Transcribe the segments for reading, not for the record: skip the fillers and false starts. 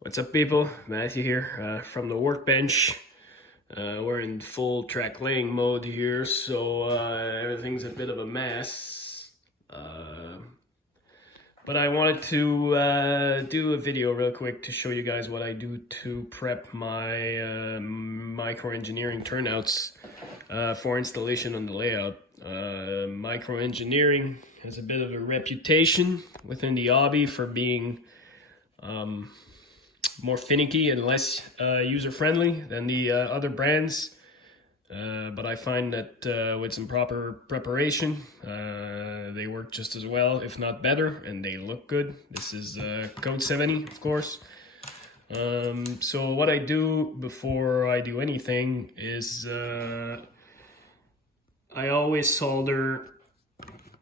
What's up, people? Matthew here from the workbench. We're in full track laying mode here, so everything's a bit of a mess. But I wanted to do a video real quick to show you guys what I do to prep my micro-engineering turnouts for installation on the layout. Micro-engineering has a bit of a reputation within the hobby for being more finicky and less user-friendly than the other brands. But I find that with some proper preparation, they work just as well, if not better, and they look good. This is code 70, of course. So what I do before I do anything is I always solder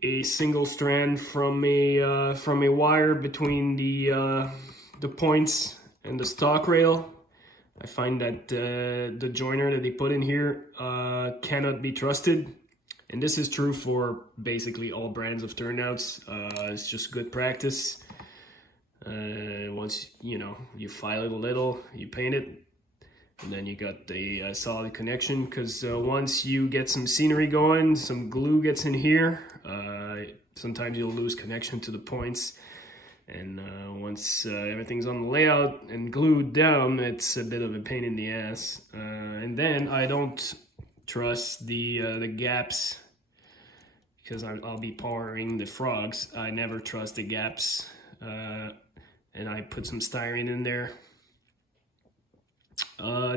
a single strand from a wire between the points and the stock rail. I find that the joiner that they put in here cannot be trusted, and this is true for basically all brands of turnouts. It's just good practice. Once you file it a little, you paint it, and then you got the solid connection, because once you get some scenery going, some glue gets in here, sometimes you'll lose connection to the points. And once everything's on the layout and glued down, it's a bit of a pain in the ass. And then I don't trust the gaps, because I'll be powering the frogs. I never trust the gaps, and I put some styrene in there.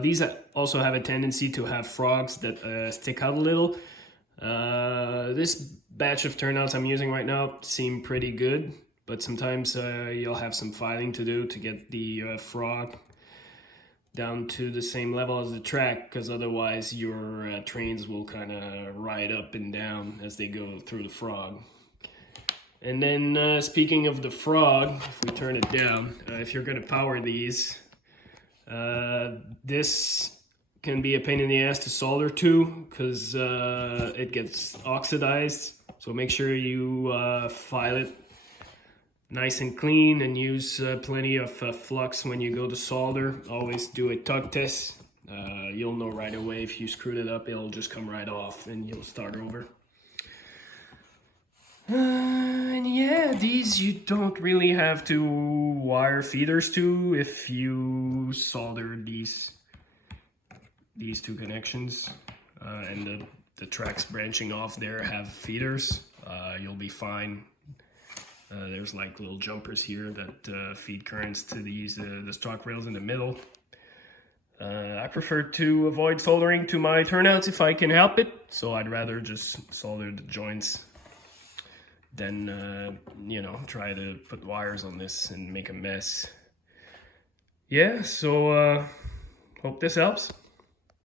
These also have a tendency to have frogs that stick out a little. This batch of turnouts I'm using right now seem pretty good, but sometimes you'll have some filing to do to get the frog down to the same level as the track, because otherwise your trains will kind of ride up and down as they go through the frog. And then speaking of the frog, if we turn it down, if you're going to power these, this can be a pain in the ass to solder to, because it gets oxidized. So make sure you file it nice and clean, and use plenty of flux when you go to solder. Always do a tug test. You'll know right away if you screwed it up. It'll just come right off and you'll start over. And yeah, these you don't really have to wire feeders to if you solder these two connections, and the tracks branching off there have feeders. You'll be fine. There's like little jumpers here that feed currents to these the stock rails in the middle. I prefer to avoid soldering to my turnouts if I can help it, so I'd rather just solder the joints than try to put wires on this and make a mess. Yeah, so hope this helps.